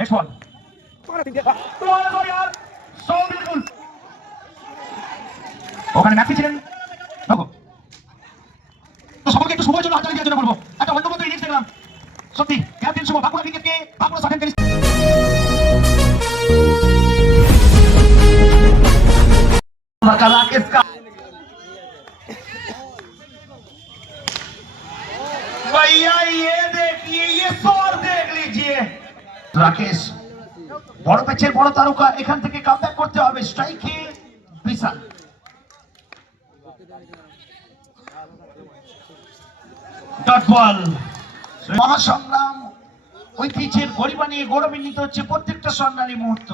Next one. ওখানে ম্যাচি ছিলেন সকলকে একটু শুভর জন্য হাততালি দেওয়ার জন্য বলবো। একটা অন্যবদ্র ইনিংস দেখলাম সত্যি ক্যাপ্টেন শুভ বাঁকুড়া ক্রিকেটকে বাঁকুড়া শট এন্ড राकेश का भैया ये देखिए ये शॉट देख लीजिए राकेश বড় পিচের বড় তারকা এখান থেকে কামব্যাক করতে হবে স্ট্রাইকে বিশাল ডট বল মহাসংগ্রাম ওই পিচের গরিমা নিয়ে গৌরবান্বিত হচ্ছে প্রত্যেকটা স্বর্ণালী মুহূর্ত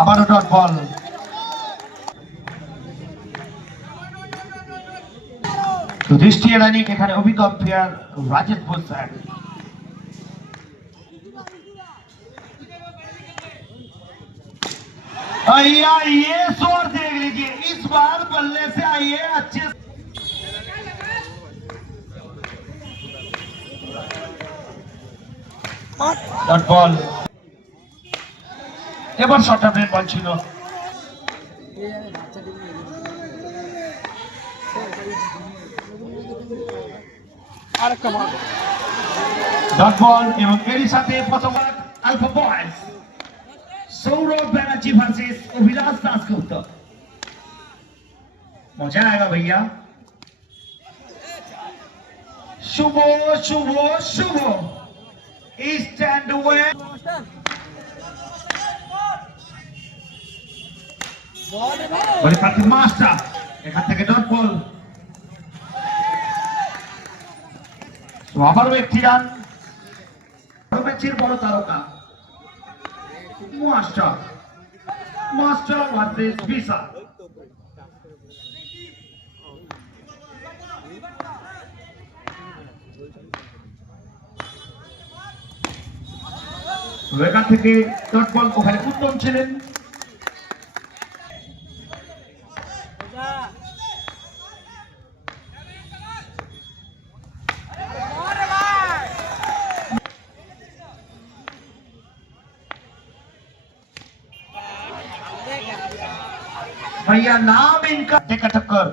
আবারও ডট বল দৃষ্টি এড়ানি এখানে অভিজ্ঞ আম্পায়ার राजेश बोस साहब भैया ये शॉट देख लीजिए इस बार बल्ले से आइए अच्छे डॉट बॉल এবার শর্ট ব্রেন বল ছিল আরেকটা বল ডট বল এবং এর সাথে প্রথমবার alpha boys Sourav Banerjee versus Abhilash Dasgupta মজা আएगा भैया শুভ শুভ শুভ স্ট্যান্ড ওয়ে বলে পাতি মাস্টার এখান থেকে ডট বল আবারও একটি রান ম্যাচের বড় তারকা মাস্টার মাস্টার ভার্সেস বিশাল এখান থেকে ডট বল ওখানে উত্তম ছিলেন भैया नाम इनका देखा टक्कर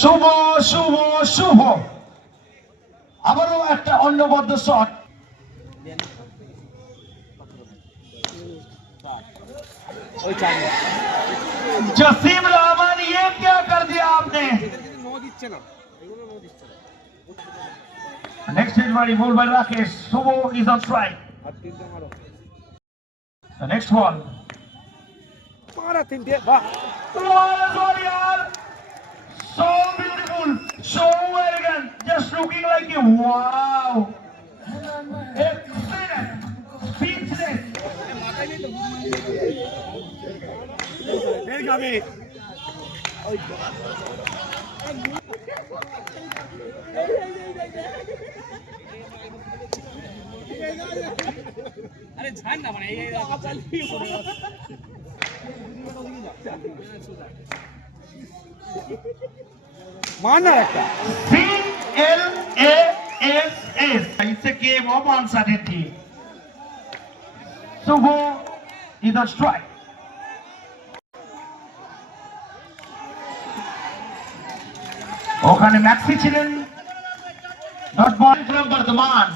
শুভ শুভ শুভ আবারও একটা অন্যবদ্র শট जसीम रहमान ये क्या कर दिया आपने Next is very ball by Rakesh. Subo is on strike. The next one. So beautiful, so elegant, just looking like a wow. Excellent, speechless. अरे झाड़ ना बने ये मारना रखता CLASS इससे game of uncertainty Subo is on strike ওখানে Maxi ছিলেন dot ball from Bardhaman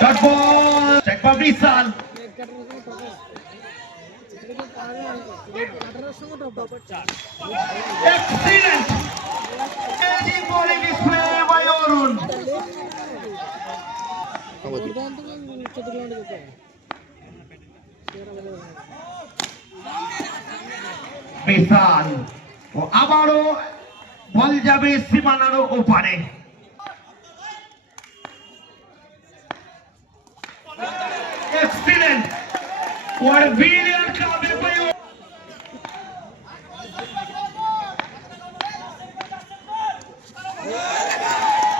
dot ball check for Vishal excellent edging bowling display by Arun Vishal ও আবারও বল যাবে সীমানার ওপারে Excellent! What a brilliant cover by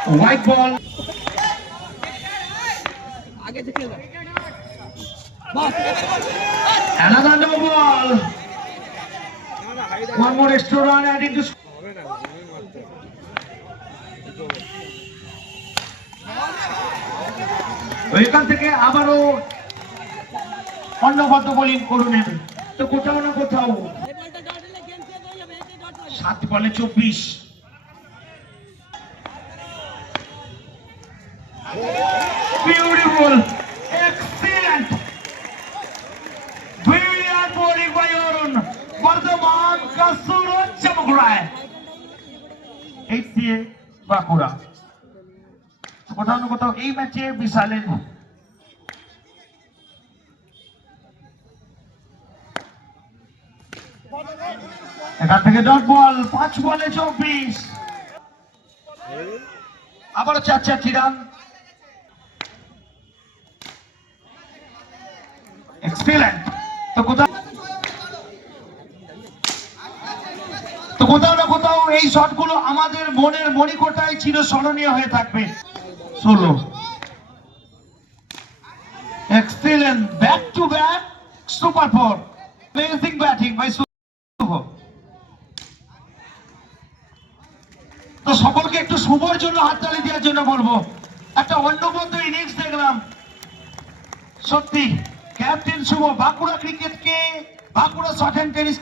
white ball. আগে থেকে দাও বাস Another no ball. One more extra run added to. হবে না মারতে ওইখান থেকে আবারও অন্নবদ্ধ বোলিং করে নেবে, তো কোথাও না কোথাও 7 বলে 24। Beautiful, excellent, brilliant bowling by Arun. Vardhaman का सूरज चमक रहा है। এইসিএ বাঁকুড়া কোথাও না কোথাও এই ম্যাচে বিশালের এখান থেকে ডট বল, 5 বলে 24। আবারও 4 রান। এক্সিলেন্ট। তো কোথাও না কোথাও এই শটগুলো আমাদের মনের মণিকোটায় চিরস্মরণীয় হয়ে থাকবে। 16। Excellent, back to back super 4, amazing batting by Shubh. তো সকলকে একটু শুভর জন্য হাততালি দেওয়ার জন্য বলবো। একটা অন্যবদ্ধ ইনিংস দেখলাম সত্যি। ক্যাপ্টেন শুভ বাঁকুড়া ক্রিকেটকে, বাঁকুড়া শর্ট হ্যান্ড টেনিস